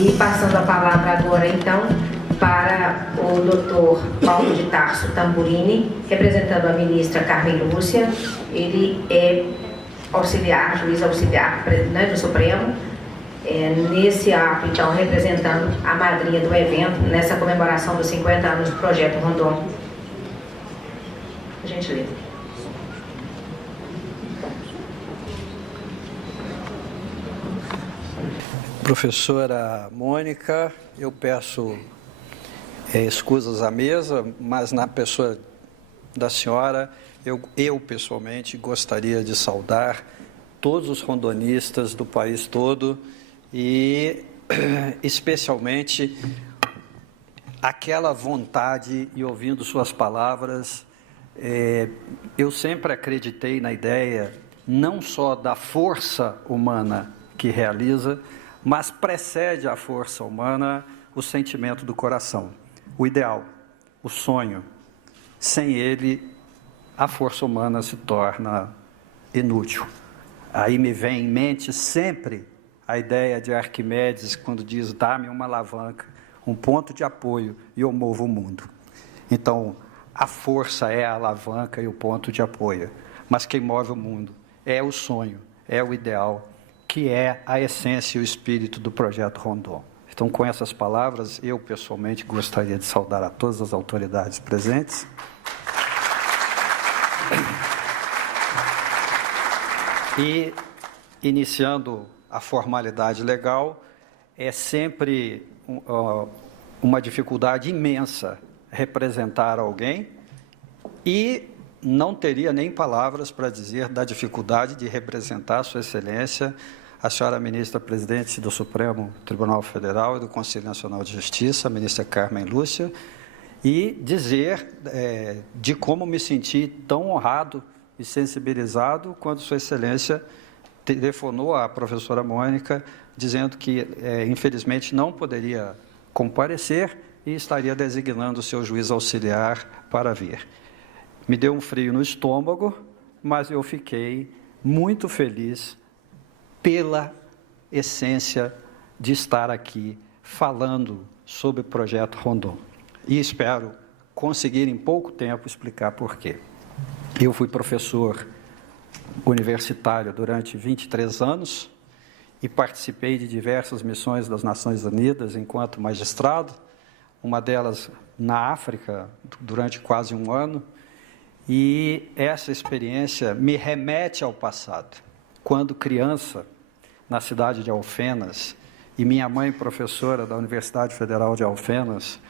E passando a palavra agora, então, para o doutor Paulo de Tarso Tamburini, representando a ministra Carmen Lúcia. Ele é auxiliar, juiz auxiliar, né, do Supremo, nesse ato, então, representando a madrinha do evento, nessa comemoração dos 50 anos do Projeto Rondon. Por gentileza. Professora Mônica, eu peço escusas à mesa, mas na pessoa da senhora, eu pessoalmente gostaria de saudar todos os rondonistas do país todo e especialmente aquela vontade, e ouvindo suas palavras, eu sempre acreditei na ideia não só da força humana que realiza, mas precede a força humana o sentimento do coração, o ideal, o sonho. Sem ele, a força humana se torna inútil. Aí me vem em mente sempre a ideia de Arquimedes, quando diz, dá-me uma alavanca, um ponto de apoio e eu movo o mundo. Então, a força é a alavanca e o ponto de apoio, mas quem move o mundo é o sonho, é o ideal, que é a essência e o espírito do Projeto Rondon. Então, com essas palavras, eu pessoalmente gostaria de saudar a todas as autoridades presentes. E, iniciando a formalidade legal, é sempre uma dificuldade imensa representar alguém e não teria nem palavras para dizer da dificuldade de representar Sua Excelência, a senhora ministra-presidente do Supremo Tribunal Federal e do Conselho Nacional de Justiça, a ministra Carmen Lúcia, e dizer de como me senti tão honrado e sensibilizado quando Sua Excelência telefonou à professora Mônica, dizendo que, infelizmente, não poderia comparecer e estaria designando o seu juiz auxiliar para vir. Me deu um frio no estômago, mas eu fiquei muito feliz pela essência de estar aqui falando sobre o Projeto Rondon. E espero conseguir, em pouco tempo, explicar por quê. Eu fui professor universitário durante 23 anos e participei de diversas missões das Nações Unidas enquanto magistrado, uma delas na África, durante quase um ano, e essa experiência me remete ao passado. Quando criança, na cidade de Alfenas, e minha mãe, professora da Universidade Federal de Alfenas,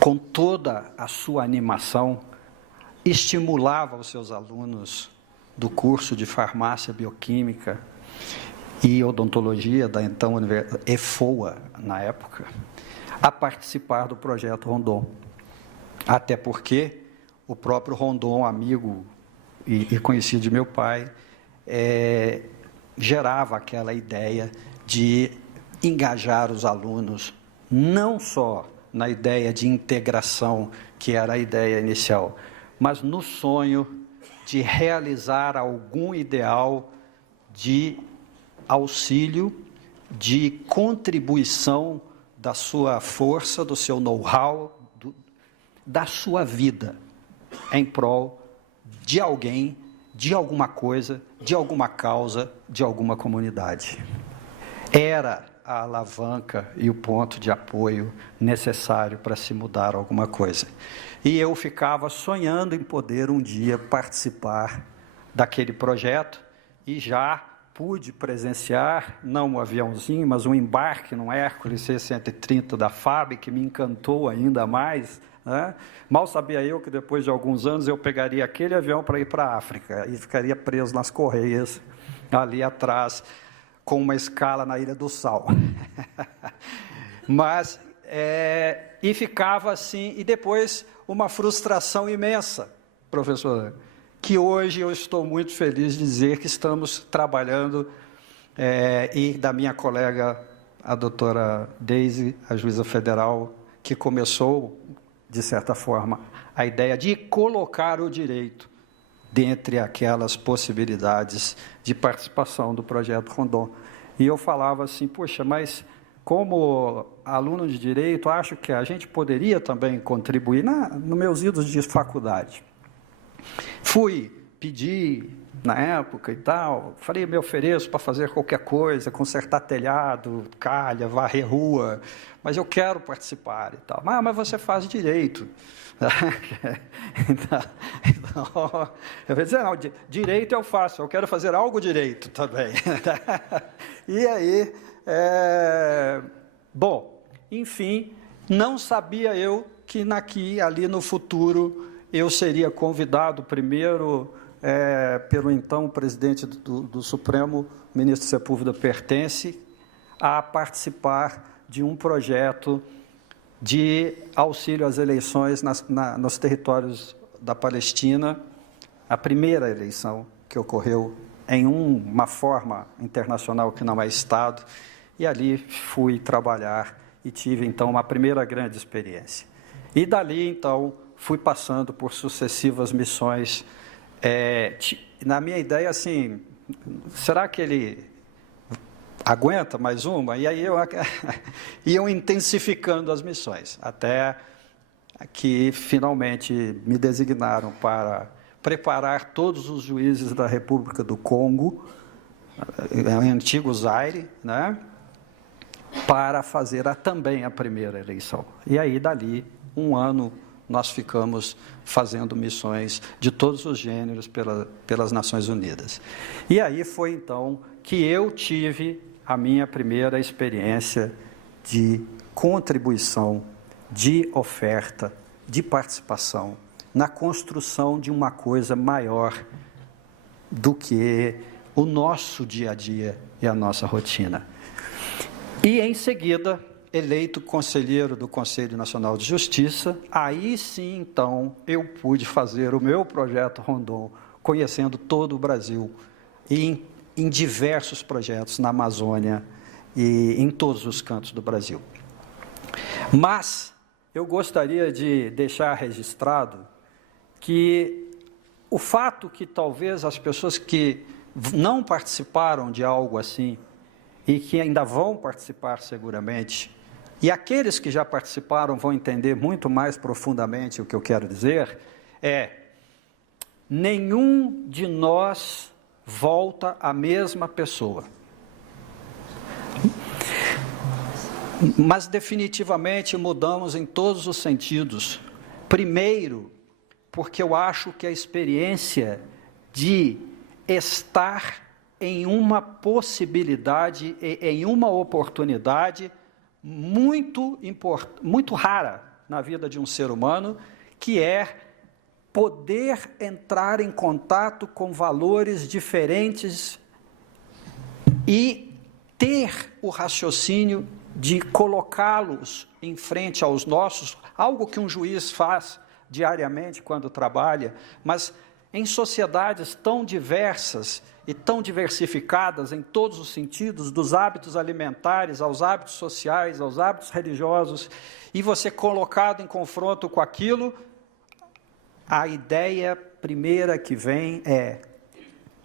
com toda a sua animação, estimulava os seus alunos do curso de farmácia bioquímica e odontologia da então EFOA, na época, a participar do Projeto Rondon. Até porque o próprio Rondon, amigo e conhecido de meu pai, gerava aquela ideia de engajar os alunos, não só na ideia de integração, que era a ideia inicial, mas no sonho de realizar algum ideal de auxílio, de contribuição da sua força, do seu know-how, da sua vida, em prol de alguém, de alguma coisa, de alguma causa, de alguma comunidade. Era a alavanca e o ponto de apoio necessário para se mudar alguma coisa. E eu ficava sonhando em poder um dia participar daquele projeto e já pude presenciar, não um aviãozinho, mas um embarque num Hércules C-130 da FAB, que me encantou ainda mais, né? Mal sabia eu que depois de alguns anos eu pegaria aquele avião para ir para a África e ficaria preso nas Correias, ali atrás, com uma escala na Ilha do Sal. Mas, e ficava assim, e depois uma frustração imensa, professora, que hoje eu estou muito feliz de dizer que estamos trabalhando, e da minha colega, a doutora Deise, a juíza federal, que começou, de certa forma, a ideia de colocar o direito dentre aquelas possibilidades de participação do Projeto Rondon. E eu falava assim, poxa, mas como aluno de Direito, acho que a gente poderia também contribuir nos meus idos de faculdade. Fui pedir, na época e tal, falei, me ofereço para fazer qualquer coisa, consertar telhado, calha, varrer rua, mas eu quero participar e tal. Mas você faz Direito. Então, eu vou dizer, não, Direito eu faço, eu quero fazer algo direito também. E aí, bom, enfim, não sabia eu que ali no futuro eu seria convidado primeiro pelo então presidente do Supremo, ministro Sepúlveda Pertence, a participar de um projeto de auxílio às eleições nos territórios da Palestina, a primeira eleição que ocorreu em uma forma internacional que não é Estado, e ali fui trabalhar e tive, então, uma primeira grande experiência. E dali, então, fui passando por sucessivas missões. Na minha ideia, assim, será que ele aguenta mais uma? E aí iam intensificando as missões, até que finalmente me designaram para preparar todos os juízes da República do Congo, em antigo Zaire, né, para fazer também a primeira eleição. E aí, dali, um ano, nós ficamos fazendo missões de todos os gêneros pelas Nações Unidas. E aí foi, então, que eu tive a minha primeira experiência de contribuição, de oferta, de participação na construção de uma coisa maior do que o nosso dia a dia e a nossa rotina. E, em seguida, eleito conselheiro do Conselho Nacional de Justiça, aí sim, então, eu pude fazer o meu projeto Rondon, conhecendo todo o Brasil, e em diversos projetos na Amazônia e em todos os cantos do Brasil. Mas eu gostaria de deixar registrado que o fato que talvez as pessoas que não participaram de algo assim e que ainda vão participar seguramente, e aqueles que já participaram vão entender muito mais profundamente o que eu quero dizer, nenhum de nós volta a mesma pessoa. Mas definitivamente mudamos em todos os sentidos. Primeiro, porque eu acho que a experiência de estar em uma possibilidade, em uma oportunidade muito rara na vida de um ser humano, que é poder entrar em contato com valores diferentes e ter o raciocínio de colocá-los em frente aos nossos, algo que um juiz faz diariamente quando trabalha, mas em sociedades tão diversas e tão diversificadas em todos os sentidos, dos hábitos alimentares aos hábitos sociais, aos hábitos religiosos, e você colocado em confronto com aquilo, a ideia primeira que vem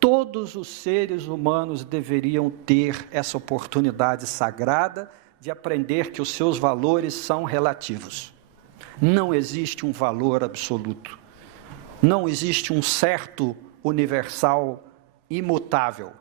todos os seres humanos deveriam ter essa oportunidade sagrada de aprender que os seus valores são relativos. Não existe um valor absoluto. Não existe um certo universal imutável.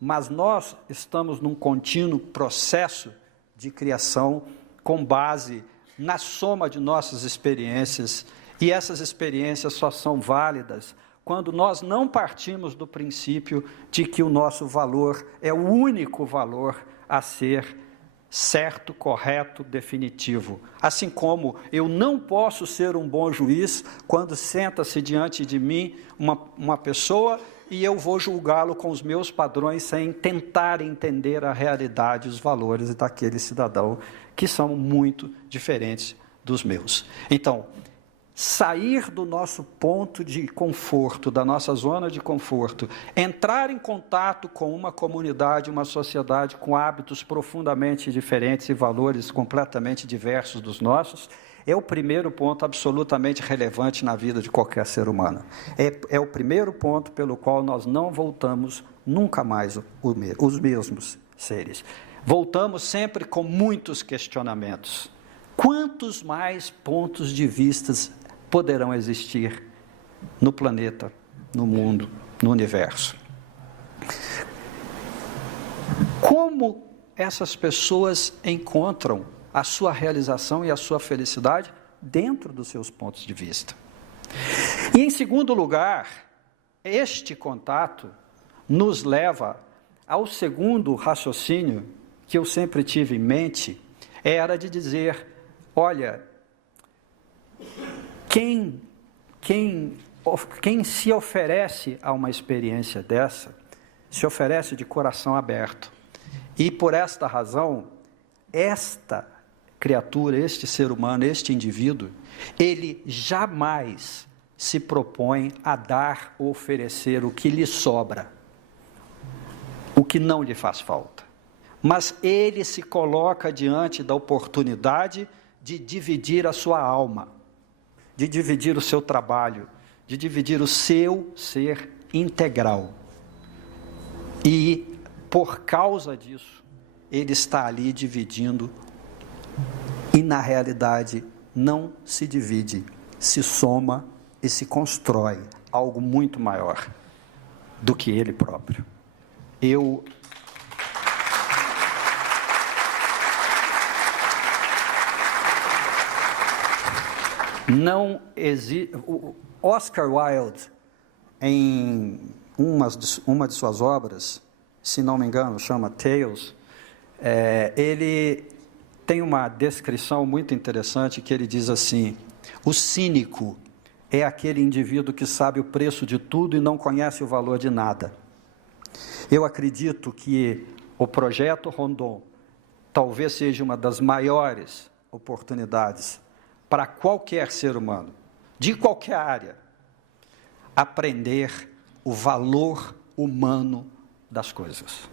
Mas nós estamos num contínuo processo de criação com base na soma de nossas experiências, e essas experiências só são válidas quando nós não partimos do princípio de que o nosso valor é o único valor a ser certo, correto, definitivo. Assim como eu não posso ser um bom juiz quando senta-se diante de mim uma pessoa e eu vou julgá-lo com os meus padrões sem tentar entender a realidade, os valores daquele cidadão que são muito diferentes dos meus. Então, sair do nosso ponto de conforto, da nossa zona de conforto, entrar em contato com uma comunidade, uma sociedade com hábitos profundamente diferentes e valores completamente diversos dos nossos, é o primeiro ponto absolutamente relevante na vida de qualquer ser humano. É o primeiro ponto pelo qual nós não voltamos nunca mais os mesmos seres. voltamos sempre com muitos questionamentos. Quantos mais pontos de vista poderão existir no planeta, no mundo, no universo? Como essas pessoas encontram a sua realização e a sua felicidade dentro dos seus pontos de vista? E, em segundo lugar, este contato nos leva ao segundo raciocínio que eu sempre tive em mente, era de dizer, olha, quem se oferece a uma experiência dessa, se oferece de coração aberto. E por esta razão, esta criatura, este ser humano, este indivíduo, ele jamais se propõe a dar ou oferecer o que lhe sobra, o que não lhe faz falta. Mas ele se coloca diante da oportunidade de dividir a sua alma, de dividir o seu trabalho, de dividir o seu ser integral. E, por causa disso, ele está ali dividindo e, na realidade, não se divide, se soma e se constrói algo muito maior do que ele próprio. Oscar Wilde, em uma de suas obras, se não me engano, chama Tales, ele tem uma descrição muito interessante que ele diz assim: o cínico é aquele indivíduo que sabe o preço de tudo e não conhece o valor de nada. Eu acredito que o Projeto Rondon talvez seja uma das maiores oportunidades para qualquer ser humano, de qualquer área, aprender o valor humano das coisas.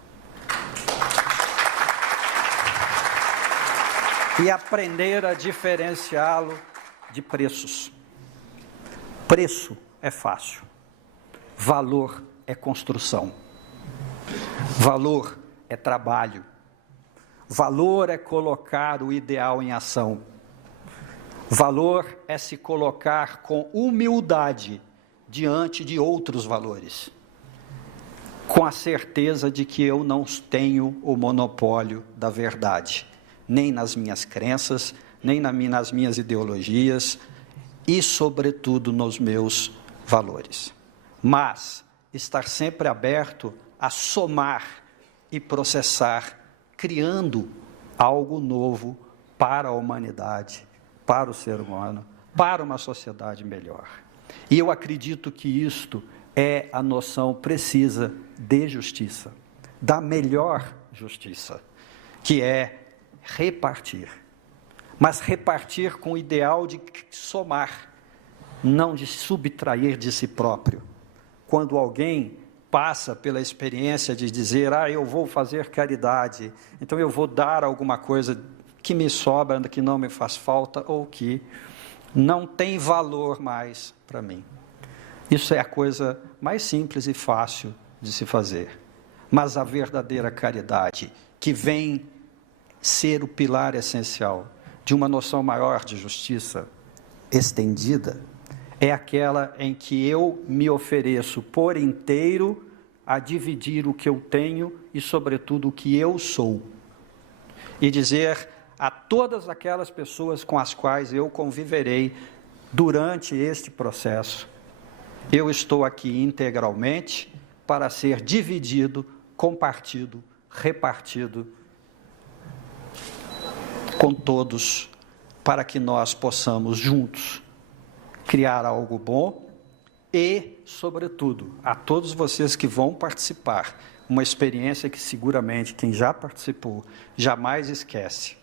E aprender a diferenciá-lo de preços. Preço é fácil, valor é construção, valor é trabalho, valor é colocar o ideal em ação, valor é se colocar com humildade diante de outros valores, com a certeza de que eu não tenho o monopólio da verdade, nem nas minhas crenças, nem nas minhas ideologias e, sobretudo, nos meus valores. Mas estar sempre aberto a somar e processar, criando algo novo para a humanidade, para o ser humano, para uma sociedade melhor. E eu acredito que isto é a noção precisa de justiça, da melhor justiça, que é repartir, mas repartir com o ideal de somar, não de subtrair de si próprio. Quando alguém passa pela experiência de dizer, eu vou fazer caridade, então eu vou dar alguma coisa que me sobra, que não me faz falta, ou que não tem valor mais para mim. Isso é a coisa mais simples e fácil de se fazer. Mas a verdadeira caridade, que vem ser o pilar essencial de uma noção maior de justiça estendida, é aquela em que eu me ofereço por inteiro a dividir o que eu tenho e, sobretudo, o que eu sou. E dizer a todas aquelas pessoas com as quais eu conviverei durante este processo, eu estou aqui integralmente para ser dividido, compartido, repartido com todos, para que nós possamos juntos criar algo bom e, sobretudo, a todos vocês que vão participar, uma experiência que seguramente quem já participou jamais esquece.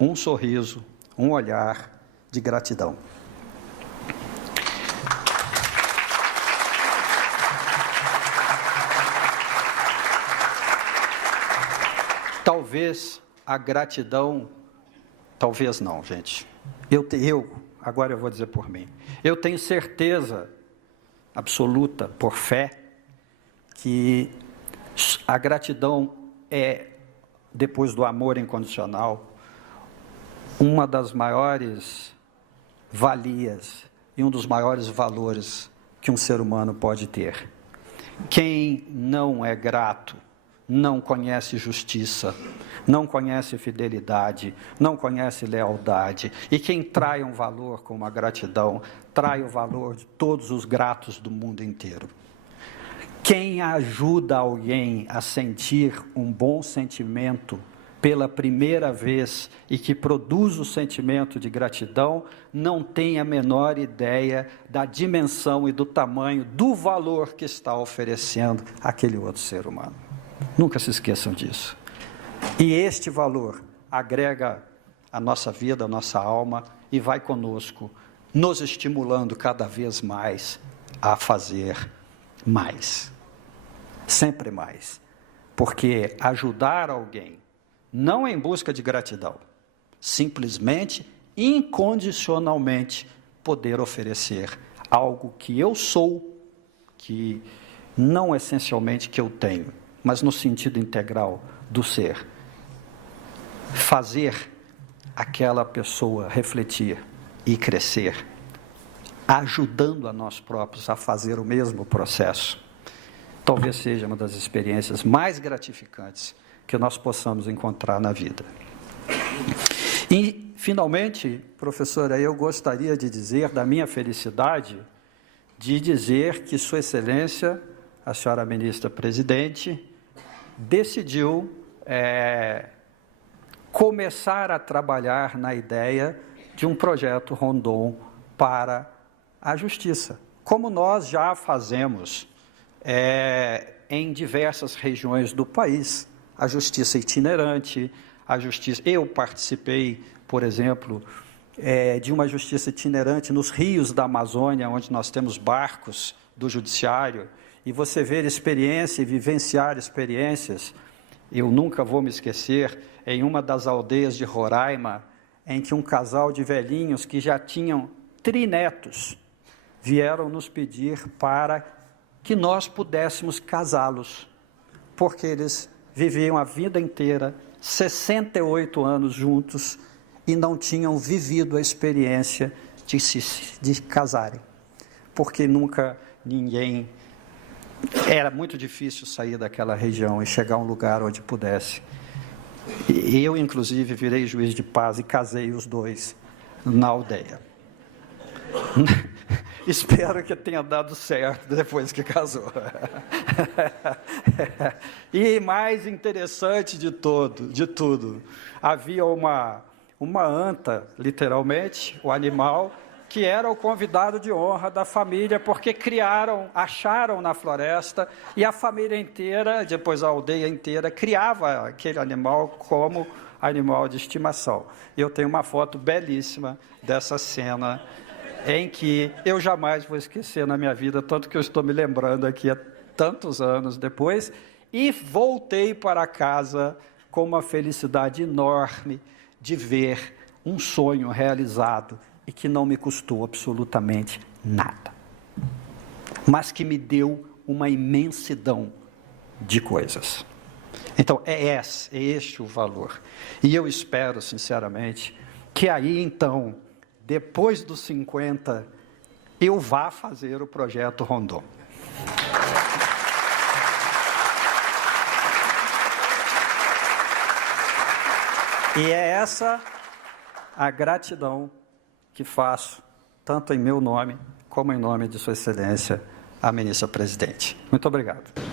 Um sorriso, um olhar de gratidão. Talvez a gratidão, talvez não, gente. Agora eu vou dizer por mim. Eu tenho certeza absoluta, por fé, que a gratidão é depois do amor incondicional, uma das maiores valias e um dos maiores valores que um ser humano pode ter. Quem não é grato, não conhece justiça, não conhece fidelidade, não conhece lealdade. E quem trai um valor como a gratidão, trai o valor de todos os gratos do mundo inteiro. Quem ajuda alguém a sentir um bom sentimento pela primeira vez e que produz o sentimento de gratidão, não tem a menor ideia da dimensão e do tamanho do valor que está oferecendo àquele outro ser humano. Nunca se esqueçam disso. E este valor agrega a nossa vida, a nossa alma e vai conosco, nos estimulando cada vez mais a fazer mais. Sempre mais. Porque ajudar alguém, não em busca de gratidão, simplesmente, incondicionalmente, poder oferecer algo que eu sou, que não essencialmente que eu tenho, mas no sentido integral do ser. Fazer aquela pessoa refletir e crescer, ajudando a nós próprios a fazer o mesmo processo, talvez seja uma das experiências mais gratificantes que nós possamos encontrar na vida. E, finalmente, professora, eu gostaria de dizer da minha felicidade, de dizer que Sua Excelência, a senhora ministra-presidente, decidiu começar a trabalhar na ideia de um projeto Rondon para a justiça, como nós já fazemos em diversas regiões do país. A justiça itinerante, a justiça... Eu participei, por exemplo, de uma justiça itinerante nos rios da Amazônia, onde nós temos barcos do judiciário, e você ver experiência e vivenciar experiências. Eu nunca vou me esquecer, em uma das aldeias de Roraima, em que um casal de velhinhos que já tinham trinetos vieram nos pedir para que nós pudéssemos casá-los, porque eles viviam a vida inteira, 68 anos juntos, e não tinham vivido a experiência de casarem, porque nunca ninguém... Era muito difícil sair daquela região e chegar a um lugar onde pudesse. E eu, inclusive, virei juiz de paz e casei os dois na aldeia. Espero que tenha dado certo depois que casou. E mais interessante de tudo, havia uma anta, literalmente, o animal, que era o convidado de honra da família, porque acharam na floresta, e a família inteira, depois a aldeia inteira, criava aquele animal como animal de estimação. Eu tenho uma foto belíssima dessa cena, em que eu jamais vou esquecer na minha vida, tanto que eu estou me lembrando aqui há tantos anos depois, e voltei para casa com uma felicidade enorme de ver um sonho realizado e que não me custou absolutamente nada, mas que me deu uma imensidão de coisas. Então, é este o valor. E eu espero, sinceramente, que aí, então, depois dos 50, eu vá fazer o projeto Rondon. E é essa a gratidão que faço, tanto em meu nome, como em nome de Sua Excelência, a ministra-presidente. Muito obrigado.